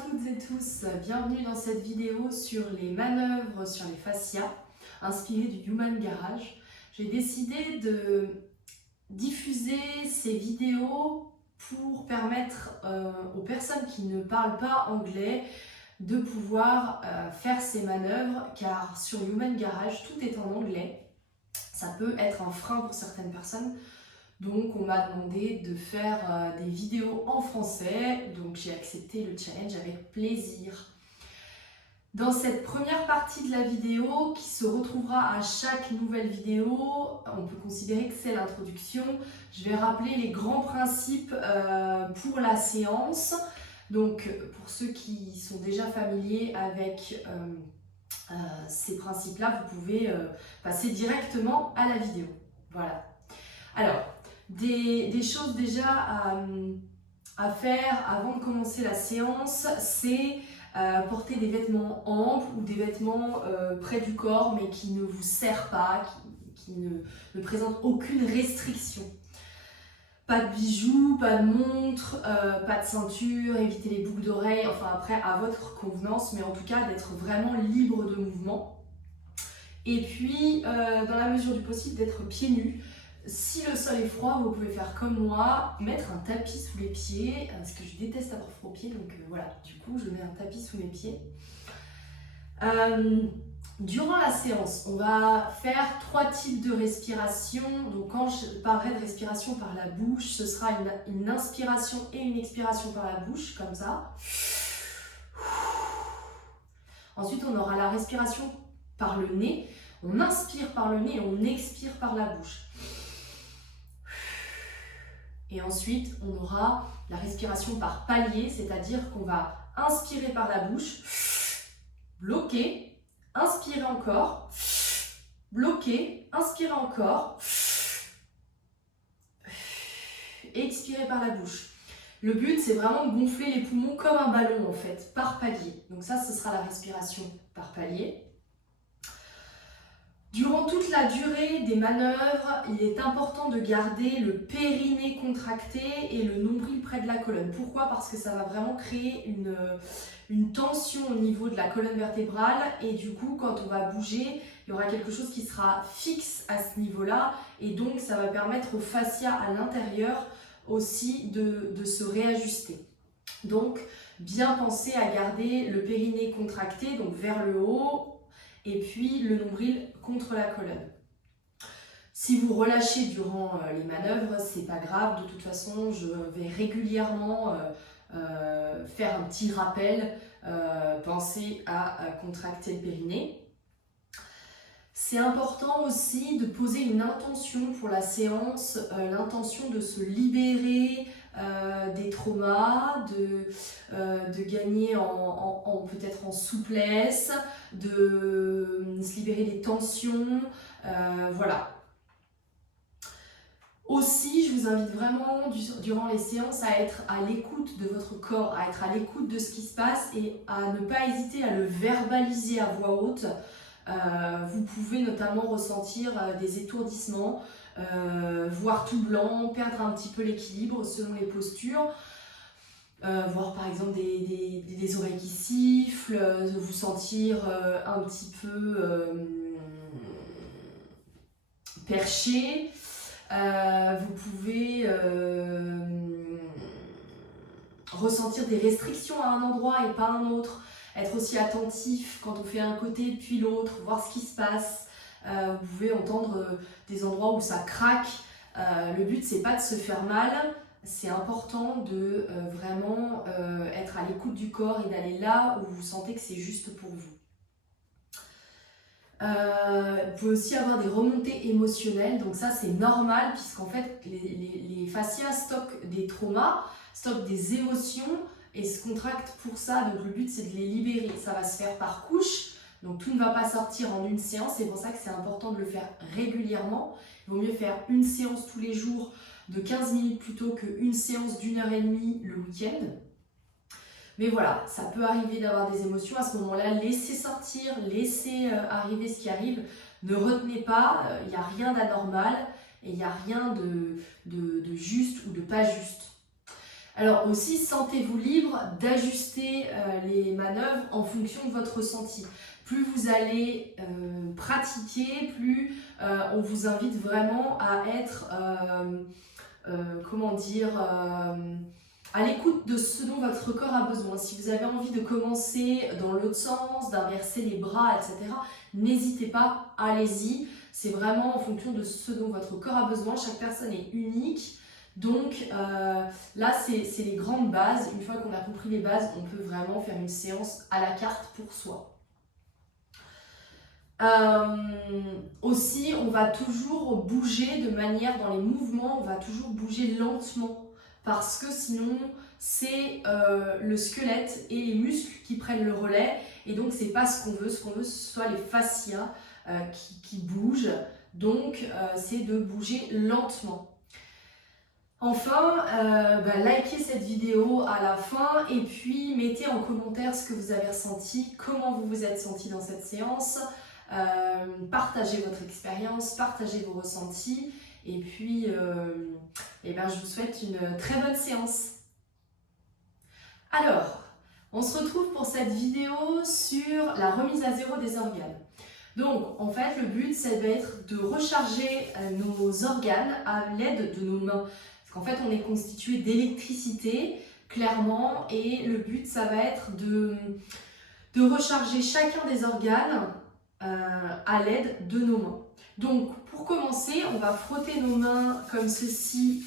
toutes et tous, bienvenue dans cette vidéo sur les manœuvres sur les fascias, inspirées du Human Garage. J'ai décidé de diffuser ces vidéos pour permettre aux personnes qui ne parlent pas anglais de pouvoir faire ces manœuvres, car sur Human Garage, tout est en anglais. Ça peut être un frein pour certaines personnes. Donc on m'a demandé de faire des vidéos en français, donc j'ai accepté le challenge avec plaisir. Dans cette première partie de la vidéo, qui se retrouvera à chaque nouvelle vidéo, on peut considérer que c'est l'introduction, je vais rappeler les grands principes pour la séance. Donc pour ceux qui sont déjà familiers avec ces principes-là, vous pouvez passer directement à la vidéo. Voilà. Alors, des choses déjà à faire avant de commencer la séance, c'est porter des vêtements amples ou des vêtements près du corps mais qui ne vous serrent pas, qui ne présentent aucune restriction. Pas de bijoux, pas de montre, pas de ceinture, évitez les boucles d'oreilles, enfin après à votre convenance, mais en tout cas d'être vraiment libre de mouvement. Et puis, dans la mesure du possible, d'être pieds nus. Si le sol est froid, vous pouvez faire comme moi, mettre un tapis sous les pieds, parce que je déteste avoir froid aux pieds, donc voilà, du coup je mets un tapis sous mes pieds. Durant la séance, on va faire 3 types de respiration. Donc quand je parlerai de respiration par la bouche, ce sera une inspiration et une expiration par la bouche, comme ça. Ensuite, on aura la respiration par le nez. On inspire par le nez et on expire par la bouche. Et ensuite, on aura la respiration par palier, c'est-à-dire qu'on va inspirer par la bouche, bloquer, inspirer encore, bloquer, inspirer encore, et expirer par la bouche. Le but, c'est vraiment de gonfler les poumons comme un ballon en fait, par palier. Donc ça, ce sera la respiration par palier. Durant toute la durée des manœuvres, il est important de garder le périnée contracté et le nombril près de la colonne. Pourquoi? Parce que ça va vraiment créer une tension au niveau de la colonne vertébrale et du coup, quand on va bouger, il y aura quelque chose qui sera fixe à ce niveau-là et donc ça va permettre au fascia à l'intérieur aussi de se réajuster. Donc, bien penser à garder le périnée contracté, donc vers le haut, et puis le nombril contre la colonne. Si vous relâchez durant les manœuvres, c'est pas grave, de toute façon je vais régulièrement faire un petit rappel, pensez à contracter le périnée. C'est important aussi de poser une intention pour la séance, l'intention de se libérer des traumas, de gagner peut-être en souplesse, de se libérer des tensions, voilà. Aussi, je vous invite vraiment durant les séances à être à l'écoute de votre corps, à être à l'écoute de ce qui se passe et à ne pas hésiter à le verbaliser à voix haute. Vous pouvez notamment ressentir des étourdissements, voir tout blanc, perdre un petit peu l'équilibre selon les postures, voir par exemple des oreilles qui sifflent, vous sentir un petit peu perché. Vous pouvez ressentir des restrictions à un endroit et pas à un autre. Être aussi attentif quand on fait un côté puis l'autre, voir ce qui se passe. Vous pouvez entendre des endroits où ça craque. Le but, c'est pas de se faire mal. C'est important de vraiment être à l'écoute du corps et d'aller là où vous sentez que c'est juste pour vous. Vous pouvez aussi avoir des remontées émotionnelles, donc ça c'est normal puisqu'en fait les fascias stockent des traumas, stockent des émotions et se contractent pour ça, donc le but c'est de les libérer. Ça va se faire par couche, donc tout ne va pas sortir en une séance, c'est pour ça que c'est important de le faire régulièrement. Il vaut mieux faire une séance tous les jours de 15 minutes plutôt qu'une séance d'1h30 le week-end. Mais voilà, ça peut arriver d'avoir des émotions. À ce moment-là, laissez sortir, laissez arriver ce qui arrive. Ne retenez pas, il n'y a rien d'anormal et il n'y a rien de juste ou de pas juste. Alors aussi, sentez-vous libre d'ajuster les manœuvres en fonction de votre ressenti. Plus vous allez pratiquer, plus on vous invite vraiment à être, comment dire, à l'écoute de ce dont votre corps a besoin. Si vous avez envie de commencer dans l'autre sens, d'inverser les bras, etc., n'hésitez pas, allez-y. C'est vraiment en fonction de ce dont votre corps a besoin. Chaque personne est unique. Donc là, c'est les grandes bases. Une fois qu'on a compris les bases, on peut vraiment faire une séance à la carte pour soi. Aussi, on va toujours bouger de manière, dans les mouvements, on va toujours bouger lentement parce que sinon, c'est le squelette et les muscles qui prennent le relais et donc c'est pas ce qu'on veut. Ce qu'on veut, ce soit les fascias qui bougent. Donc, c'est de bouger lentement. Enfin, likez cette vidéo à la fin et puis mettez en commentaire ce que vous avez ressenti, comment vous vous êtes senti dans cette séance. Partagez votre expérience, partagez vos ressentis et puis je vous souhaite une très bonne séance. Alors, on se retrouve pour cette vidéo sur la remise à zéro des organes. Donc, en fait, le but, ça va être de recharger nos organes à l'aide de nos mains. Parce qu'en fait, on est constitué d'électricité, clairement, et le but, ça va être de recharger chacun des organes à l'aide de nos mains. Donc, pour commencer, on va frotter nos mains comme ceci.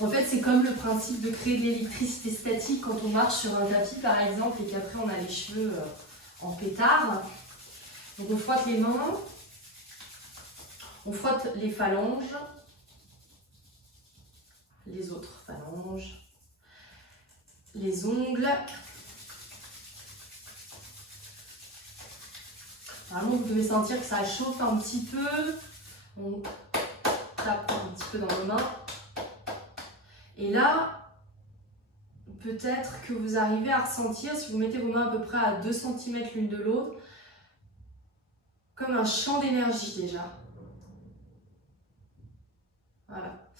En fait, c'est comme le principe de créer de l'électricité statique quand on marche sur un tapis, par exemple, et qu'après, on a les cheveux en pétard. Donc, on frotte les mains, on frotte les phalanges, les autres phalanges, les ongles. Vraiment, vous devez sentir que ça chauffe un petit peu. On tape un petit peu dans nos mains. Et là, peut-être que vous arrivez à ressentir, si vous mettez vos mains à peu près à 2 cm l'une de l'autre, comme un champ d'énergie déjà. Voilà.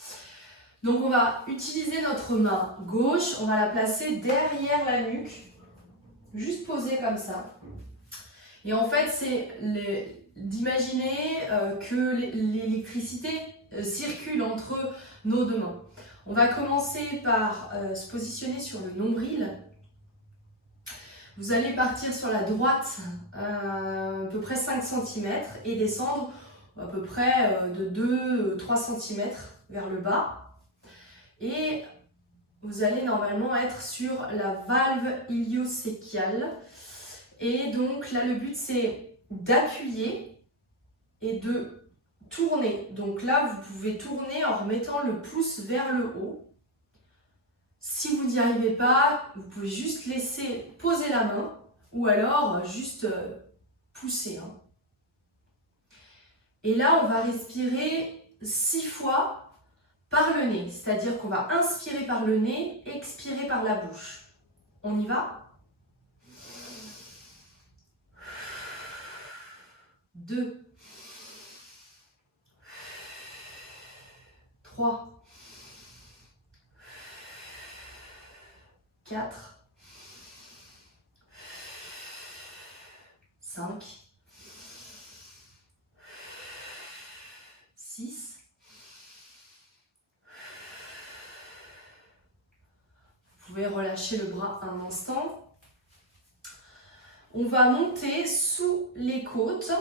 Donc on va utiliser notre main gauche, on va la placer derrière la nuque, juste posée comme ça. Et en fait, c'est d'imaginer que l'électricité circule entre nos deux mains. On va commencer par se positionner sur le nombril. Vous allez partir sur la droite à peu près 5 cm et descendre à peu près de 2-3 cm vers le bas. Et vous allez normalement être sur la valve ilio-sacrale. Et donc là, le but, c'est d'appuyer et de tourner. Donc là, vous pouvez tourner en remettant le pouce vers le haut. Si vous n'y arrivez pas, vous pouvez juste laisser poser la main ou alors juste pousser. Et là, on va respirer 6 fois par le nez. C'est-à-dire qu'on va inspirer par le nez, expirer par la bouche. On y va ? 2, 3, 4, 5, 6. Vous pouvez relâcher le bras un instant. On va monter sous les côtes,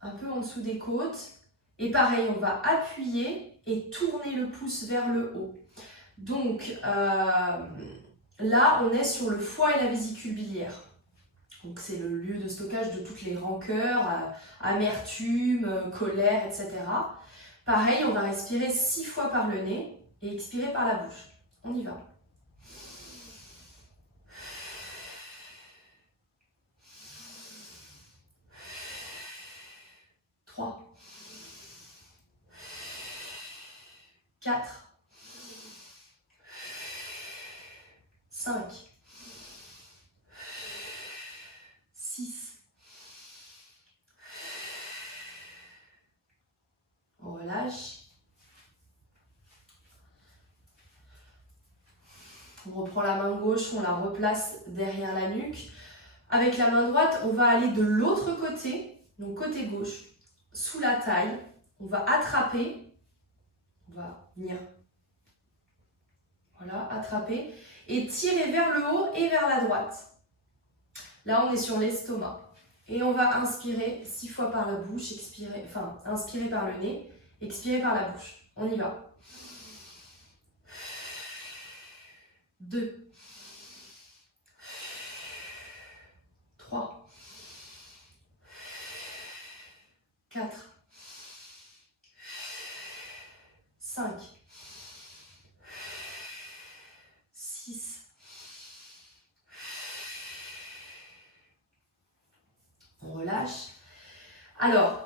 un peu en dessous des côtes. Et pareil, on va appuyer et tourner le pouce vers le haut. Donc là, on est sur le foie et la vésicule biliaire. Donc c'est le lieu de stockage de toutes les rancœurs, amertume, colère, etc. Pareil, on va respirer 6 fois par le nez et expirer par la bouche. On y va. 3, 4, 5, 6. On relâche. On reprend la main gauche, on la replace derrière la nuque. Avec la main droite, on va aller de l'autre côté, donc côté gauche, sous la taille. On va attraper, on va venir, voilà, attraper et tirer vers le haut et vers la droite. Là, on est sur l'estomac. Et on va inspirer 6 fois par la bouche, expirer, enfin, inspirer par le nez, expirer par la bouche. On y va. 2, 3, 4, 5, 6. On relâche. Alors,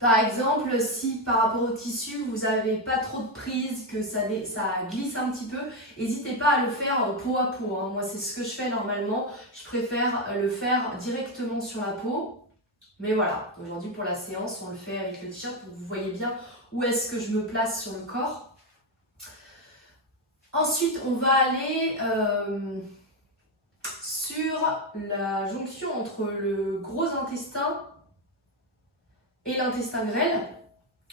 par exemple, si par rapport au tissu, vous n'avez pas trop de prise, que ça glisse un petit peu, n'hésitez pas à le faire peau à peau. Hein. Moi, c'est ce que je fais normalement. Je préfère le faire directement sur la peau. Mais voilà, aujourd'hui pour la séance, on le fait avec le t-shirt pour que vous voyez bien où est-ce que je me place sur le corps. Ensuite, on va aller sur la jonction entre le gros intestin et l'intestin grêle.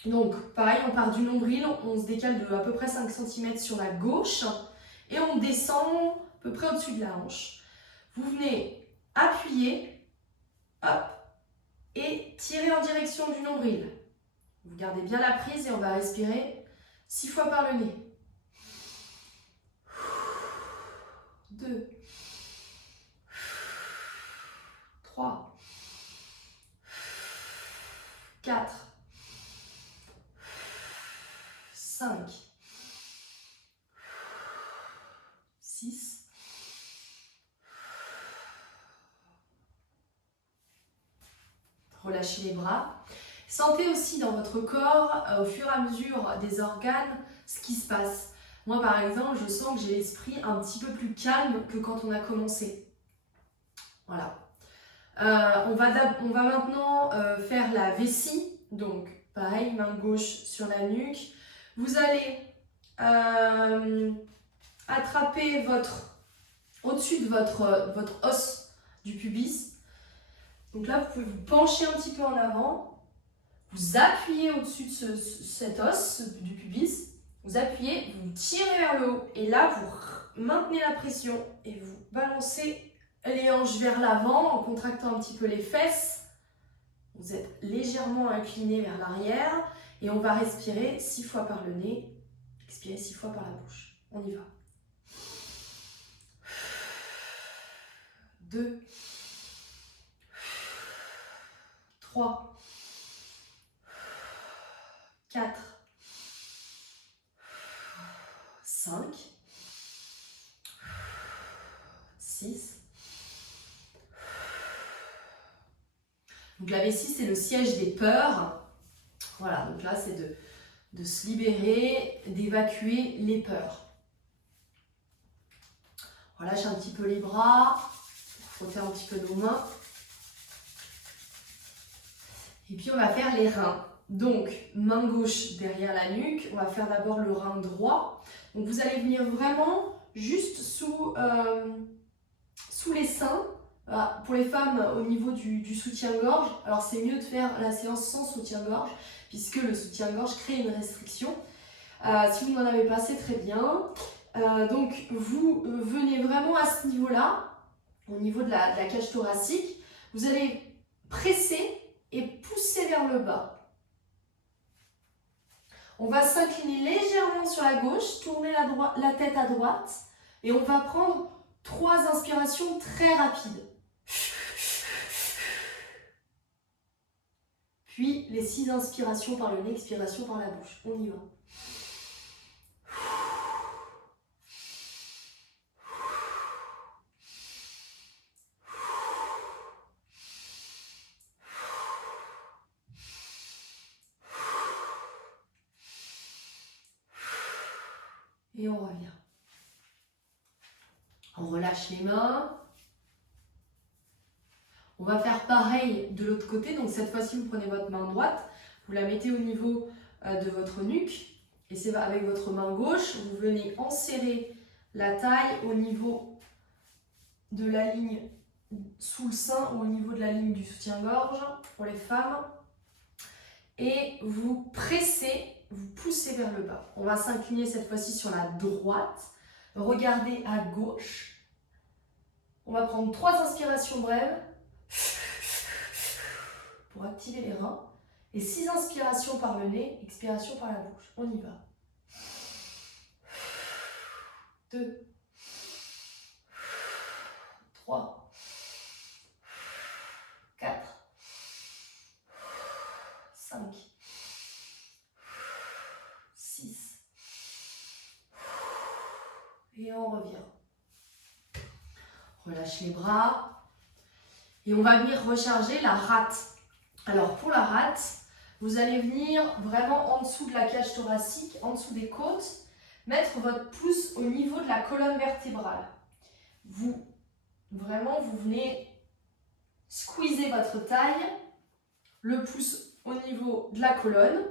Donc pareil, on part du nombril, on se décale de à peu près 5 cm sur la gauche et on descend à peu près au-dessus de la hanche. Vous venez appuyer, hop, et tirer en direction du nombril. Vous gardez bien la prise et on va respirer 6 fois par le nez. 2, 3, 4, 5, 6, relâchez les bras. Sentez aussi dans votre corps, au fur et à mesure des organes, ce qui se passe. Moi, par exemple, je sens que j'ai l'esprit un petit peu plus calme que quand on a commencé. Voilà. On va maintenant faire la vessie. Donc, pareil, main gauche sur la nuque. Vous allez attraper au-dessus de votre os du pubis. Donc là, vous pouvez vous pencher un petit peu en avant. Vous appuyez au-dessus de cet os du pubis. Vous appuyez, vous tirez vers le haut. Et là, vous maintenez la pression et vous balancez les hanches vers l'avant en contractant un petit peu les fesses. Vous êtes légèrement incliné vers l'arrière. Et on va respirer 6 fois par le nez. Expirez 6 fois par la bouche. On y va. 2, 3, 4, 5, 6. Donc la vessie, c'est le siège des peurs. Voilà, donc là, c'est de se libérer, d'évacuer les peurs. On relâche un petit peu les bras, frotter un petit peu nos mains. Et puis on va faire les reins. Donc, main gauche derrière la nuque. On va faire d'abord le rein droit. Donc vous allez venir vraiment juste sous les seins. Voilà. Pour les femmes, au niveau du soutien-gorge, alors c'est mieux de faire la séance sans soutien-gorge, puisque le soutien-gorge crée une restriction. Si vous n'en avez pas, c'est très bien. Donc vous venez vraiment à ce niveau-là, au niveau de la cage thoracique. Vous allez presser et pousser vers le bas. On va s'incliner légèrement sur la gauche, tourner la tête à droite et on va prendre 3 inspirations très rapides. Puis les 6 inspirations par le nez, expiration par la bouche. On y va. Et on revient. On relâche les mains. On va faire pareil de l'autre côté. Donc cette fois-ci, vous prenez votre main droite, vous la mettez au niveau de votre nuque. Et c'est avec votre main gauche, vous venez enserrer la taille au niveau de la ligne sous le sein ou au niveau de la ligne du soutien-gorge pour les femmes. Et vous pressez, vous poussez vers le bas. On va s'incliner cette fois-ci sur la droite. Regardez à gauche. On va prendre 3 inspirations brèves pour activer les reins. Et 6 inspirations par le nez, expiration par la bouche. On y va. 2, 3, 4, 5, 6. Et on revient. Relâche les bras. Et on va venir recharger la rate. Alors pour la rate, vous allez venir vraiment en dessous de la cage thoracique, en dessous des côtes, mettre votre pouce au niveau de la colonne vertébrale. Vous venez squeezer votre taille, le pouce au niveau de la colonne,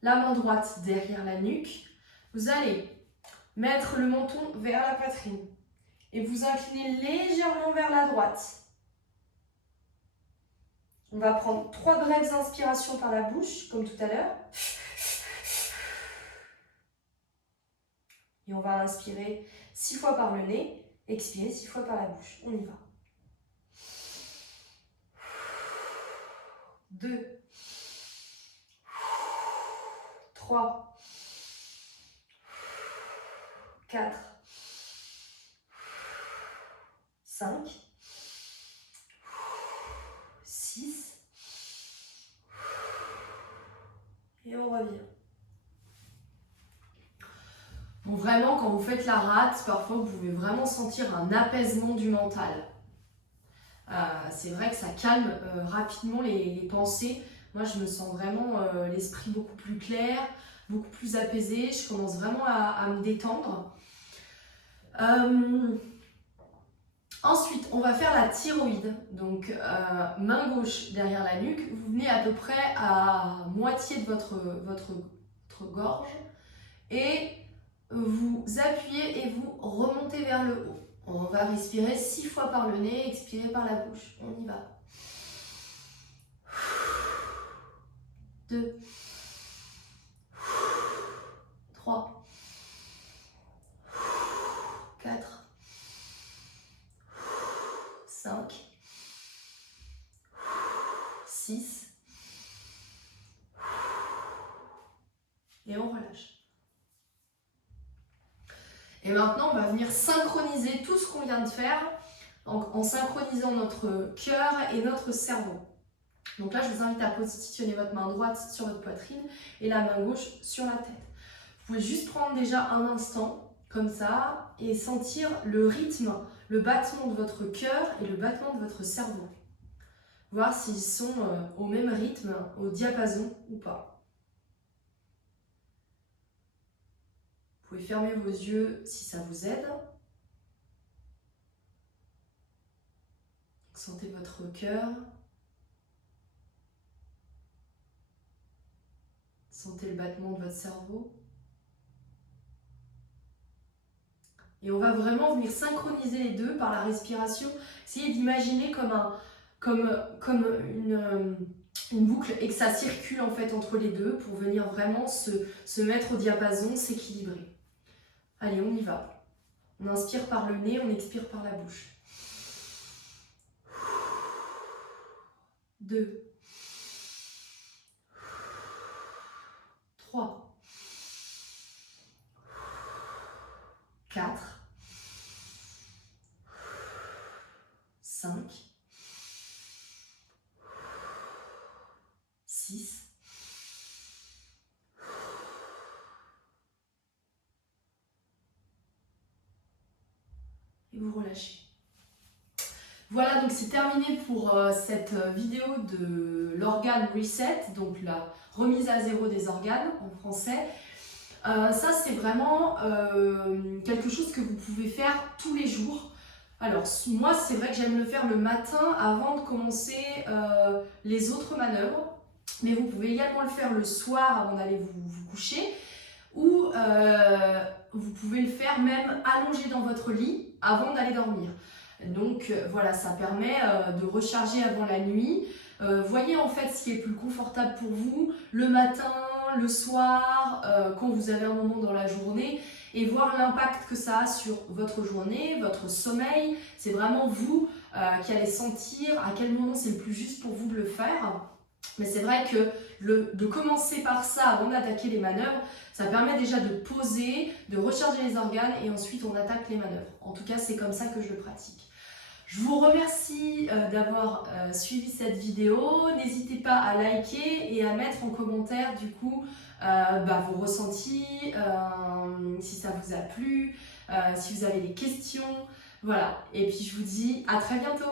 la main droite derrière la nuque. Vous allez mettre le menton vers la poitrine et vous incliner légèrement vers la droite. On va prendre 3 brèves inspirations par la bouche, comme tout à l'heure. Et on va inspirer 6 fois par le nez, expirer 6 fois par la bouche. On y va. 2, 3, 4, 5, 6, et on revient. Bon, vraiment, quand vous faites la rate, parfois vous pouvez vraiment sentir un apaisement du mental. C'est vrai que ça calme rapidement les pensées. Moi, je me sens vraiment l'esprit beaucoup plus clair, beaucoup plus apaisé. Je commence vraiment à me détendre. Ensuite, on va faire la thyroïde. Donc, main gauche derrière la nuque. Vous venez à peu près à moitié de votre gorge. Et vous appuyez et vous remontez vers le haut. On va respirer 6 fois par le nez, expirer par la bouche. On y va. 2, 3, 4, 5, 6. Et on relâche. Et maintenant, on va venir synchroniser tout ce qu'on vient de faire en synchronisant notre cœur et notre cerveau. Donc là, je vous invite à positionner votre main droite sur votre poitrine et la main gauche sur la tête. Vous pouvez juste prendre déjà un instant, comme ça, et sentir le rythme, le battement de votre cœur et le battement de votre cerveau. Voir s'ils sont au même rythme, au diapason ou pas. Vous pouvez fermer vos yeux si ça vous aide. Sentez votre cœur. Sentez le battement de votre cerveau. Et on va vraiment venir synchroniser les deux par la respiration. Essayez d'imaginer comme une boucle et que ça circule en fait entre les deux pour venir vraiment se mettre au diapason, s'équilibrer. Allez, on y va. On inspire par le nez, on expire par la bouche. 2, 3, 4, 5, 6, et vous relâchez. Voilà, donc c'est terminé pour cette vidéo de l'organe reset, donc la remise à zéro des organes en français. Ça, c'est vraiment quelque chose que vous pouvez faire tous les jours. Alors, moi, c'est vrai que j'aime le faire le matin avant de commencer les autres manœuvres, mais vous pouvez également le faire le soir avant d'aller vous coucher, ou vous pouvez le faire même allongé dans votre lit avant d'aller dormir. Donc voilà, ça permet de recharger avant la nuit. Voyez en fait ce qui est le plus confortable pour vous, le matin, le soir, quand vous avez un moment dans la journée, et voir l'impact que ça a sur votre journée, votre sommeil. C'est vraiment vous qui allez sentir à quel moment c'est le plus juste pour vous de le faire. Mais c'est vrai que de commencer par ça avant d'attaquer les manœuvres, ça permet déjà de poser, de recharger les organes et ensuite on attaque les manœuvres. En tout cas, c'est comme ça que je le pratique. Je vous remercie d'avoir suivi cette vidéo. N'hésitez pas à liker et à mettre en commentaire du coup vos ressentis, si ça vous a plu, si vous avez des questions. Voilà, et puis je vous dis à très bientôt.